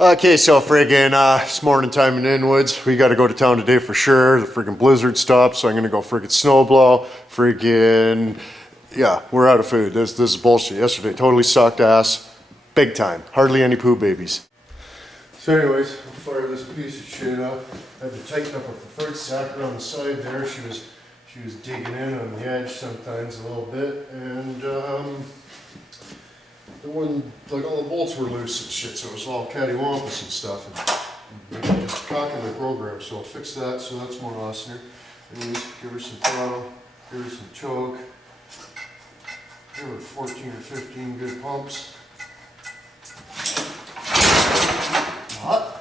Okay, so friggin' it's morning time in Inwoods. We gotta go to town today for sure. The friggin' blizzard stopped, so I'm gonna go friggin' snowblow. Friggin', yeah, we're out of food. This is bullshit. Yesterday totally sucked ass. Big time. Hardly any poo babies. So anyways, we'll fire this piece of shit up. I had to tighten up a preferred sacker on the side there. She was digging in on the edge sometimes a little bit, and the one, like all the bolts were loose and shit, so it was all cattywampus and stuff. And just cocking the program, so I'll fix that, so that's more awesome. And give her some throttle, give her some choke, give her 14 or 15 good pumps. Hot.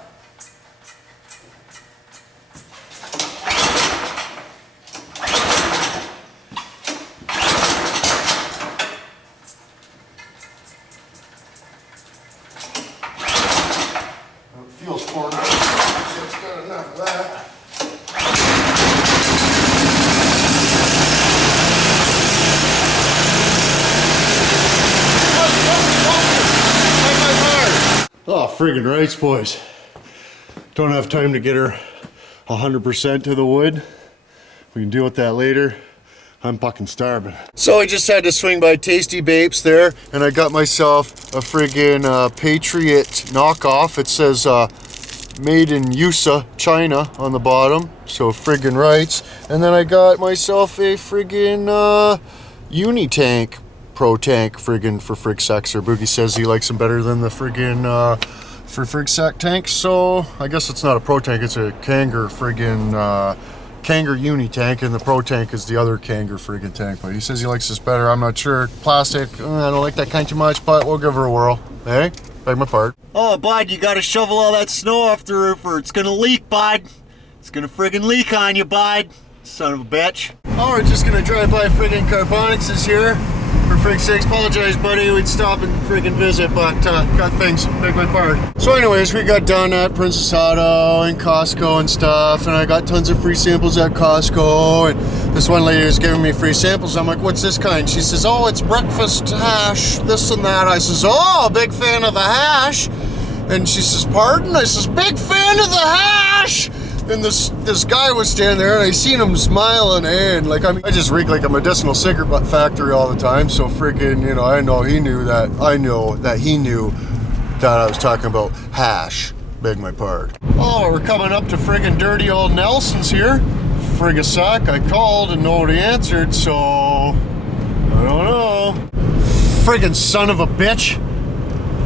Feels cornered, so it's got enough of that. Oh, friggin' rights, boys. Don't have time to get her 100% to the wood. We can deal with that later. I'm fucking starving. So I just had to swing by Tasty Babes there, and I got myself a friggin' Patriot knockoff. It says made in USA, China on the bottom, so friggin' rights. And then I got myself a friggin' Uni-Tank Pro Tank friggin' for Frig Sexer. Boogie says he likes them better than the friggin' for Frig Sec tank, so I guess it's not a Pro Tank, it's a Kanger friggin' Kanger Uni tank, and the Pro Tank is the other Kanger friggin' tank, but he says he likes this better. I'm not sure. Plastic, I don't like that kind too much, but we'll give her a whirl. Hey, beg my part. Oh, bud, you gotta shovel all that snow off the roof or it's gonna leak, bud. It's gonna friggin' leak on you, bud. Son of a bitch. Oh, we're just gonna drive by friggin' Carbonics is here. For frig's sakes, apologize, buddy. We'd stop and friggin' visit, but got things. Beg my part. So anyways, we got done at Princess Auto and Costco and stuff, and I got tons of free samples at Costco, and this one lady was giving me free samples. I'm like, what's this kind? She says, oh, it's breakfast hash, this and that. I says, oh, big fan of the hash. And she says, pardon? I says, big fan of the hash. And this guy was standing there, and I seen him smiling, and like I just reek like a medicinal cigarette factory all the time. So friggin', you know, I know he knew that I was talking about hash. Beg my pardon. Oh, we're coming up to friggin' dirty old Nelson's here. Frig a sec. I called and nobody answered, so I don't know. Friggin' son of a bitch.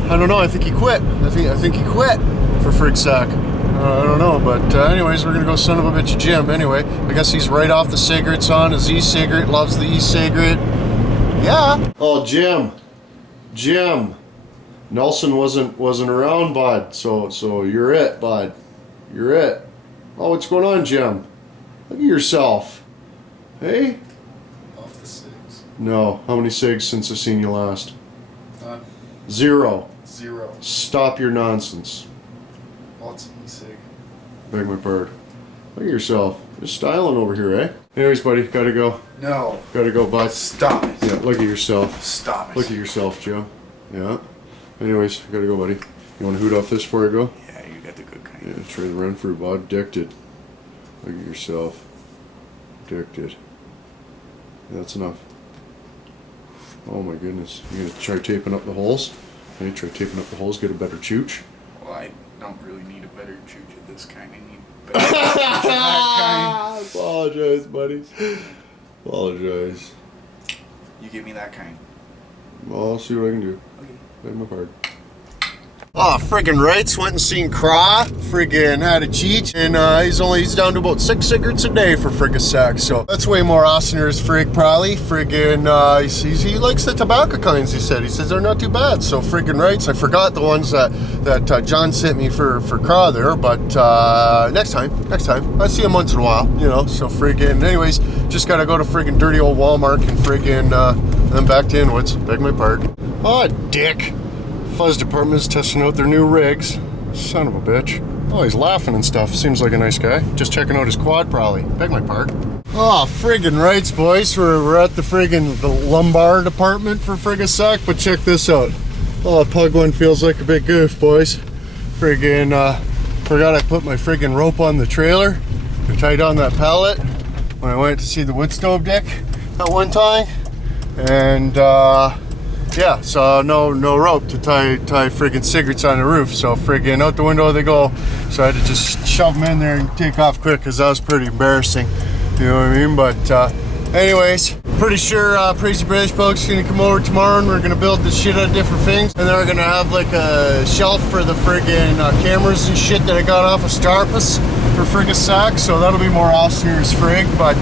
I don't know. I think he quit. I think he quit for frig sec. I don't know, but anyways, we're gonna go son of a bitch Jim. Anyway, I guess he's right off the cigarettes on his e-cigarette, loves the e-cigarette. Yeah. Oh, Jim. Nelson wasn't around, bud. So you're it, bud. You're it. Oh, what's going on, Jim? Look at yourself. Hey? Off the cigs. No. How many cigs since I seen you last? None. Zero. Zero. Stop your nonsense. Lots of e-cig. Beg my pardon. Look at yourself. You're styling over here, eh? Anyways, buddy, gotta go. No. Gotta go, bud. Stop it. Yeah, look at yourself. Stop it. Look at yourself, Joe. Yeah. Anyways, gotta go, buddy. You wanna hoot off this before I go? Yeah, you got the good kind. Yeah, try the Renfrew, bud. Addicted. Look at yourself. Addicted. Yeah, that's enough. Oh my goodness. You gonna try taping up the holes? Hey, try taping up the holes, get a better chooch. Well, I don't really need a better chooch of this kind. I need better chooch of that kind. Apologize, buddy. Apologize. You give me that kind. Well, I'll see what I can do. Okay. Beg my pardon. Oh, friggin' rights, went and seen Craw, friggin' had a cheat, and he's down to about 6 cigarettes a day for frig a sec, so that's way more awesome than his frig, probably. Friggin', he likes the tobacco kinds, he says they're not too bad, so friggin' rights. I forgot the ones that John sent me for Craw there, but next time, I see him once in a while, you know, so friggin', anyways, just gotta go to friggin' dirty old Walmart and friggin', then back to Inwoods, beg my pardon. Oh, dick. Fuzz department's testing out their new rigs. Son of a bitch. Oh, he's laughing and stuff. Seems like a nice guy. Just checking out his quad, probably. Beg my pardon. Oh, friggin' rights, boys. We're at the lumbar department for frig a sec, but check this out. Oh, pug one feels like a big goof, boys. friggin' forgot I put my friggin' rope on the trailer to tie down that pallet when I went to see the wood stove deck at one time. And yeah, so no rope to tie friggin' cigarettes on the roof. So friggin' out the window they go. So I had to just shove them in there and take off quick because that was pretty embarrassing. You know what I mean? But anyways, pretty sure Crazy British folks are gonna come over tomorrow and we're gonna build this shit out of different things. And then we're gonna have like a shelf for the friggin' cameras and shit that I got off of Starpus for friggin' sack. So that'll be more awesome as frig. But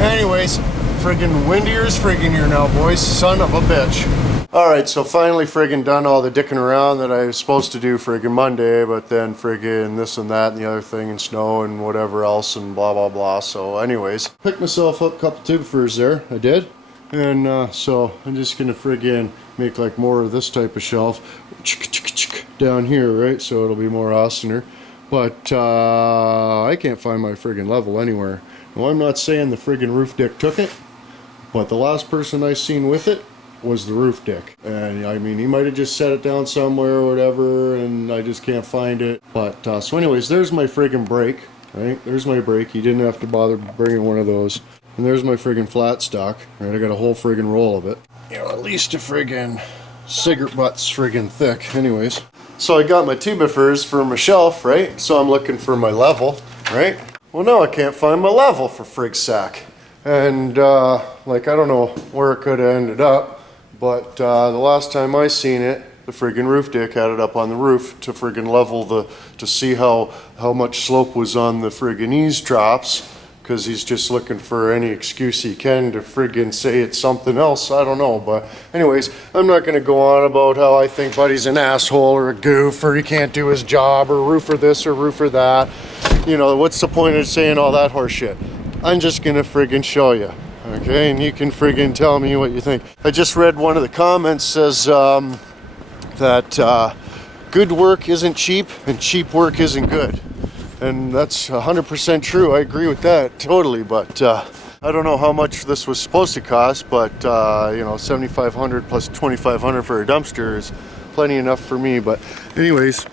anyways, friggin' windier friggin' here now, boys. Son of a bitch. Alright, so finally friggin' done all the dicking around that I was supposed to do friggin' Monday, but then friggin' this and that and the other thing and snow and whatever else and blah blah blah. So anyways, picked myself up a couple tubifers there, I did. And so I'm just gonna friggin' make like more of this type of shelf down here, right? So it'll be more awesomer. But I can't find my friggin' level anywhere. Now I'm not saying the friggin' roof dick took it, but the last person I seen with it was the roof dick. And I mean, he might have just set it down somewhere or whatever, and I just can't find it. But so anyways, there's my friggin' brake, right? There's my brake. You didn't have to bother bringing one of those. And there's my friggin' flat stock, right? I got a whole friggin' roll of it. You know, at least a friggin' cigarette butt's friggin' thick. Anyways, so I got my tubifers for my shelf, right? So I'm looking for my level, right? Well, now I can't find my level for frig sack. And like, I don't know where it could have ended up. But the last time I seen it, the friggin' roof dick had it up on the roof to friggin' level to see how much slope was on the friggin' eaves troughs, because he's just looking for any excuse he can to friggin' say it's something else. I don't know, but anyways, I'm not gonna go on about how I think Buddy's an asshole or a goof or he can't do his job or roofer this or roofer that. You know, what's the point of saying all that horse shit? I'm just gonna friggin' show you. Okay, and you can friggin' tell me what you think. I just read one of the comments says that good work isn't cheap and cheap work isn't good. And that's 100% true. I agree with that totally. But I don't know how much this was supposed to cost, but you know, $7,500 plus $2,500 for a dumpster is plenty enough for me. But anyways,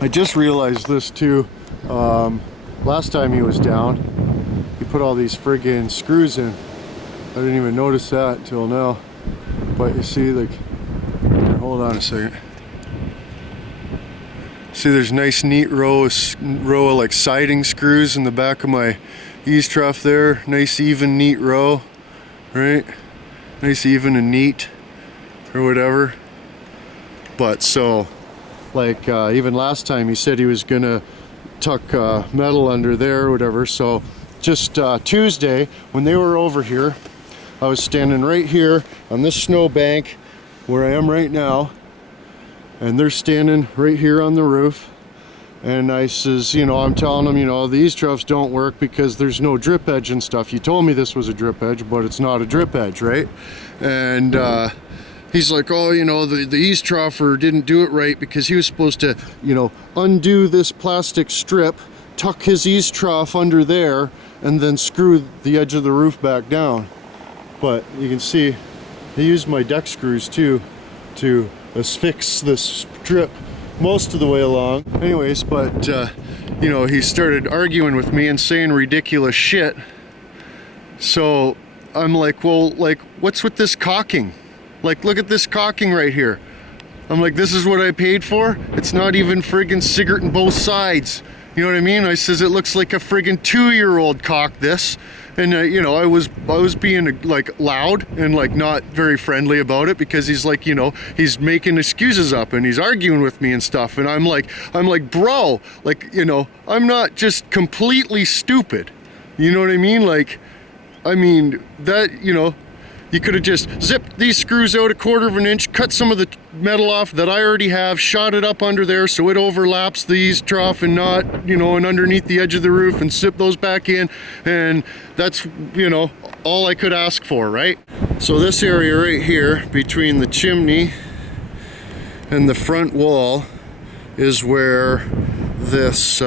I just realized this too. Last time he was down, he put all these friggin' screws in. I didn't even notice that till now. But you see, like, hold on a second. See, there's nice neat row of like siding screws in the back of my eaves trough there. Nice even neat row, right? Nice even and neat or whatever. But so, like even last time he said he was gonna tuck metal under there or whatever. So just Tuesday when they were over here, I was standing right here on this snow bank where I am right now, and they're standing right here on the roof. And I says, you know, I'm telling them, you know, these troughs don't work because there's no drip edge and stuff. You told me this was a drip edge, but it's not a drip edge, right? And he's like, oh, you know, the eaves trougher didn't do it right because he was supposed to, you know, undo this plastic strip, tuck his eaves trough under there, and then screw the edge of the roof back down. But you can see, I used my deck screws too to fix this strip most of the way along. Anyways, but you know, he started arguing with me and saying ridiculous shit. So I'm like, well, like, what's with this caulking? Like, look at this caulking right here. I'm like, this is what I paid for? It's not even friggin' cigarette in both sides. You know what I mean? I says it looks like a friggin' 2-year-old caulked this. And you know, I was being like loud and like not very friendly about it because he's like, you know, he's making excuses up and he's arguing with me and stuff. And I'm like, bro, like, you know, I'm not just completely stupid. You know what I mean? Like, I mean, that, you know, you could have just zipped these screws out 1/4 of an inch, cut some of the metal off that I already have, shot it up under there so it overlaps the eaves trough and not, you know, and underneath the edge of the roof, and zip those back in. And that's, you know, all I could ask for, right? So this area right here between the chimney and the front wall is where this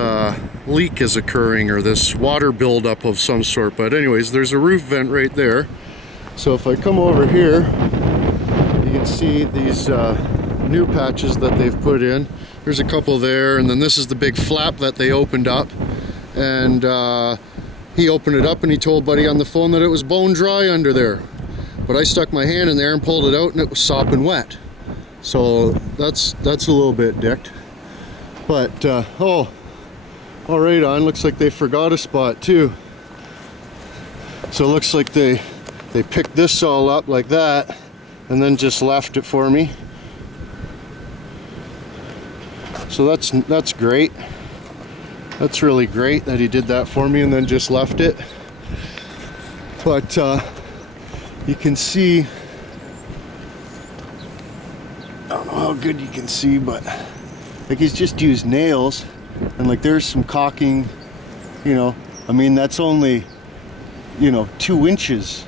leak is occurring, or this water buildup of some sort. But anyways, there's a roof vent right there. So if I come over here, you can see these new patches that they've put in. There's a couple there, and then this is the big flap that they opened up. And he opened it up and he told Buddy on the phone that it was bone dry under there. But I stuck my hand in there and pulled it out and it was sopping wet. So that's a little bit dicked. But oh, all right on. Looks like they forgot a spot too. So it looks like they picked this all up like that and then just left it for me. So that's great. That's really great that he did that for me and then just left it. But you can see, I don't know how good you can see, but like he's just used nails, and like there's some caulking, you know, I mean that's only, you know, 2 inches,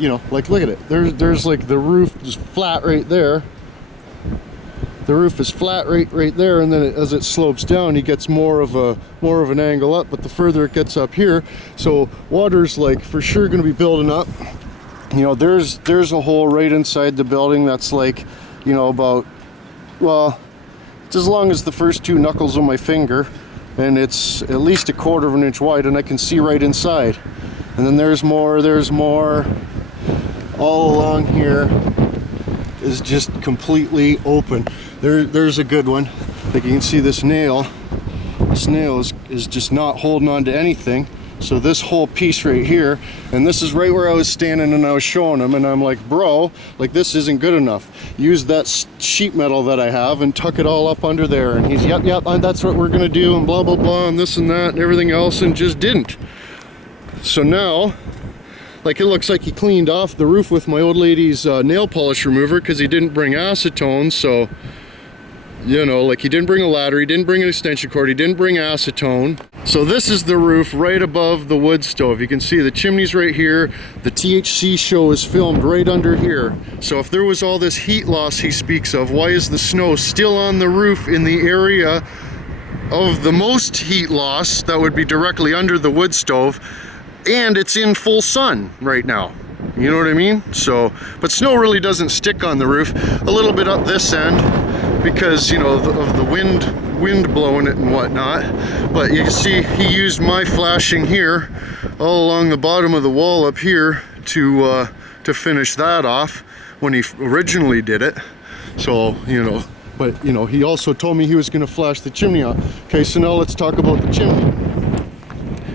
you know, like look at it, there's like the roof is flat right there. The roof is flat right there, and then as it slopes down, he gets more of an angle up. But the further it gets up here, so water's like for sure going to be building up. You know, there's a hole right inside the building that's like, you know, about, well, it's as long as the first 2 knuckles of my finger, and it's at least 1/4 of an inch wide, and I can see right inside. And then there's more all along here. Is just completely open. There's a good one. Like you can see this nail. This nail is just not holding on to anything. So this whole piece right here, and this is right where I was standing and I was showing him, and I'm like, bro, like this isn't good enough. Use that sheet metal that I have and tuck it all up under there. And he's, yep, that's what we're gonna do, and blah, blah, blah, and this and that and everything else, and just didn't. So now, like it looks like he cleaned off the roof with my old lady's nail polish remover because he didn't bring acetone. So, you know, like he didn't bring a ladder, he didn't bring an extension cord, he didn't bring acetone. So this is the roof right above the wood stove. You can see the chimney's right here. The THC show is filmed right under here. So if there was all this heat loss he speaks of, why is the snow still on the roof in the area of the most heat loss that would be directly under the wood stove? And it's in full sun right now, you know what I mean? So, but snow really doesn't stick on the roof. A little bit up this end because, you know, of the wind blowing it and whatnot. But you can see he used my flashing here all along the bottom of the wall up here to finish that off when he originally did it. So, you know, but you know, he also told me he was going to flash the chimney out. Okay, so now let's talk about the chimney.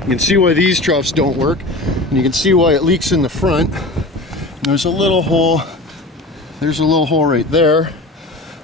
You can see why these troughs don't work, and you can see why it leaks in the front. There's a little hole right there.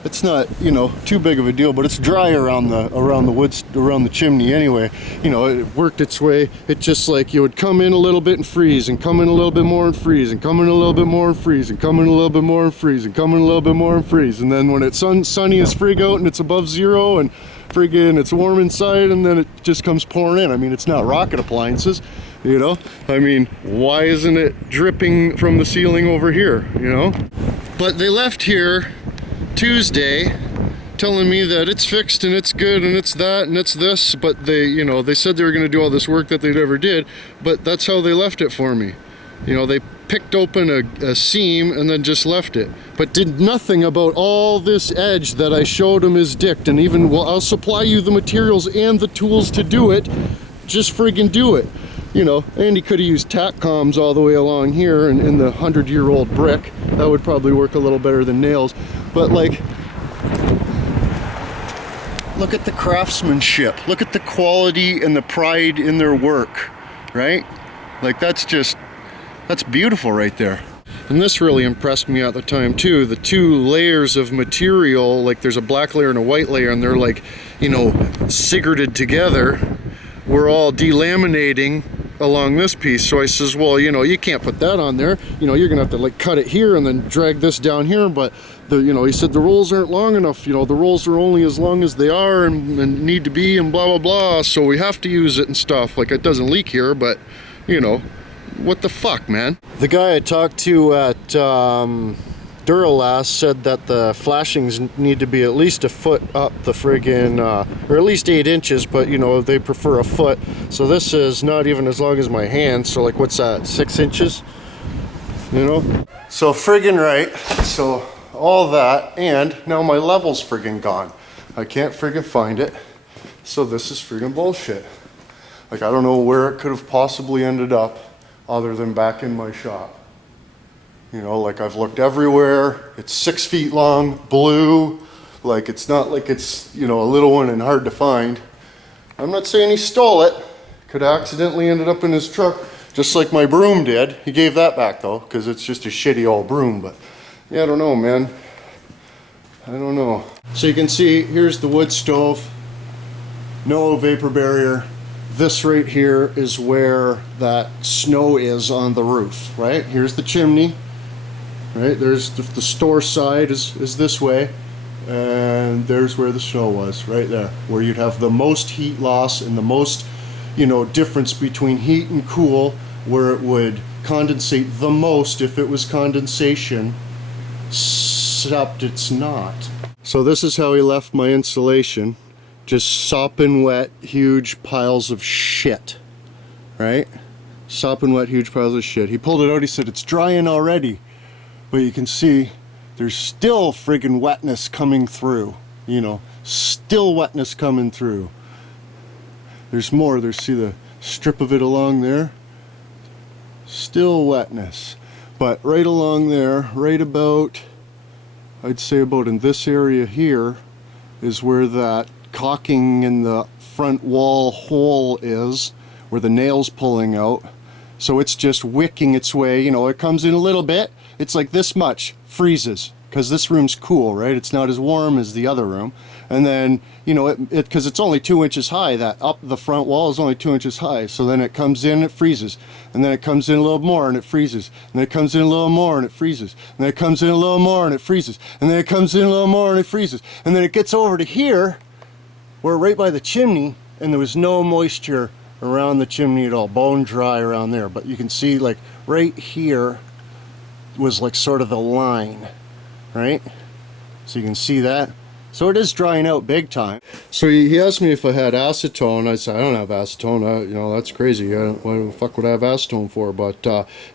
It's not, you know, too big of a deal, but it's dry around the chimney anyway. You know, it worked its way. It just like you would come in a little bit and freeze, and come in a little bit more and freeze, and come in a little bit more and freeze, and come in a little bit more and freeze, and come in a little bit more and freeze. And then when it's sunny as frig out and it's above zero and friggin' it's warm inside, and then it just comes pouring in. I mean, it's not rocket appliances, you know? I mean, why isn't it dripping from the ceiling over here, you know? But they left here Tuesday telling me that it's fixed and it's good and it's that and it's this, but they, you know, they said they were going to do all this work that they never did, but that's how they left it for me. You know, they picked open a seam and then just left it, but did nothing about all this edge that I showed them is dicked. And even, well, I'll supply you the materials and the tools to do it, just friggin' do it, you know. And he could have used tack coms all the way along here and in the 100-year-old brick. That would probably work a little better than nails. But like, look at the craftsmanship, look at the quality and the pride in their work, right? Like that's beautiful right there. And this really impressed me at the time too, the 2 layers of material, like there's a black layer and a white layer, and they're like, you know, cigaretted together. We're all delaminating along this piece. So I says, well, you know, you can't put that on there, you know, you're gonna have to like cut it here and then drag this down here. But the, you know, he said the rolls aren't long enough, you know, the rolls are only as long as they are and need to be, and blah blah blah, so we have to use it and stuff. Like, it doesn't leak here, but you know, what the fuck, man? The guy I talked to at Duralast said that the flashings need to be at least a foot up the friggin', or at least 8 inches, but you know, they prefer a foot. So this is not even as long as my hand, so like, what's that, 6 inches? You know? So friggin' right, so all that, and now my level's friggin' gone. I can't friggin' find it. So this is friggin' bullshit. Like, I don't know where it could have possibly ended up other than back in my shop. You know, like I've looked everywhere. It's 6 feet long, blue. Like, it's not like it's, you know, a little one and hard to find. I'm not saying he stole it. Could have accidentally ended up in his truck, just like my broom did. He gave that back though, because it's just a shitty old broom. But yeah, I don't know, man. I don't know. So you can see, here's the wood stove. No vapor barrier. This right here is where that snow is on the roof, right? Here's the chimney, right? There's the store side is this way, and there's where the snow was, right there, where you'd have the most heat loss and the most, you know, difference between heat and cool, where it would condensate the most if it was condensation, except it's not. So this is how he left my insulation. Just sopping wet, huge piles of shit, right? Sopping wet, huge piles of shit. He pulled it out, he said, it's drying already. But you can see there's still friggin' wetness coming through, you know, still wetness coming through. There's more, see the strip of it along there? Still wetness. But right along there, right about, I'd say about in this area here, is where that caulking in the front wall hole is, where the nail's pulling out. So it's just wicking its way, you know, it comes in a little bit, it's like this much, freezes, because this room's cool, right? It's not as warm as the other room. And then, you know, because it's only 2 inches high, that up the front wall is only 2 inches high. So then it comes in, it freezes. And then it comes in a little more and it freezes. And then it comes in a little more and it freezes. And then it comes in a little more and it freezes. And then it comes in a little more and it freezes. And then it gets over to here, we're right by the chimney, and there was no moisture around the chimney at all, bone dry around there. But you can see, like, right here was like sort of the line, right? So you can see that. So it is drying out big time. So he asked me if I had acetone. I said, I don't have acetone. You know, that's crazy. What the fuck would I have acetone for? But,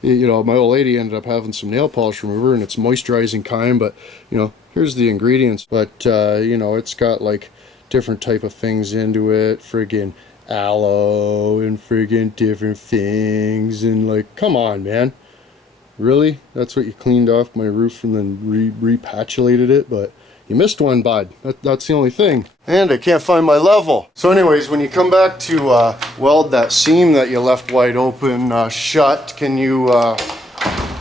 you know, my old lady ended up having some nail polish remover, and it's moisturizing kind, but, you know, here's the ingredients. But, you know, it's got, like, different type of things into it, friggin' aloe and friggin' different things, and like, come on, man, really? That's what you cleaned off my roof and then repatulated it? But you missed one, bud. That's the only thing. And I can't find my level. So anyways, when you come back to weld that seam that you left wide open shut, can you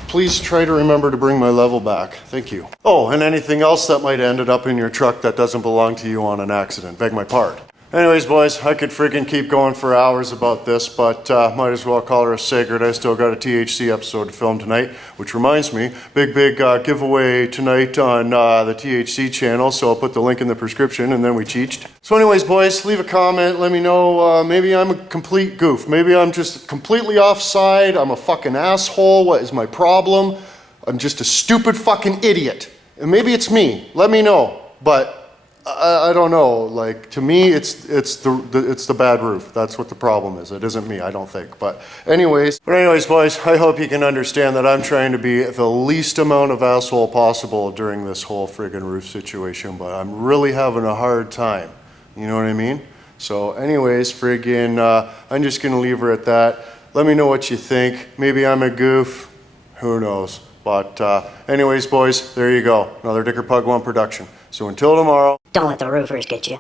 please try to remember to bring my level back. Thank you. Oh, and anything else that might have ended up in your truck that doesn't belong to you on an accident. Beg my pardon. Anyways, boys, I could friggin' keep going for hours about this, but might as well call her a sacred. I still got a THC episode to film tonight, which reminds me, big giveaway tonight on the THC channel, so I'll put the link in the prescription, and then we cheached. So anyways, boys, leave a comment. Let me know, maybe I'm a complete goof. Maybe I'm just completely offside. I'm a fucking asshole. What is my problem? I'm just a stupid fucking idiot. And maybe it's me. Let me know. But I don't know, like, to me, it's the bad roof. That's what the problem is. It isn't me, I don't think. But anyways, boys, I hope you can understand that I'm trying to be the least amount of asshole possible during this whole friggin' roof situation, but I'm really having a hard time. You know what I mean? So anyways, friggin', I'm just gonna leave her at that. Let me know what you think. Maybe I'm a goof. Who knows? But anyways, boys, there you go. Another Dicker Pug 1 production. So until tomorrow. Don't let the roofers get you.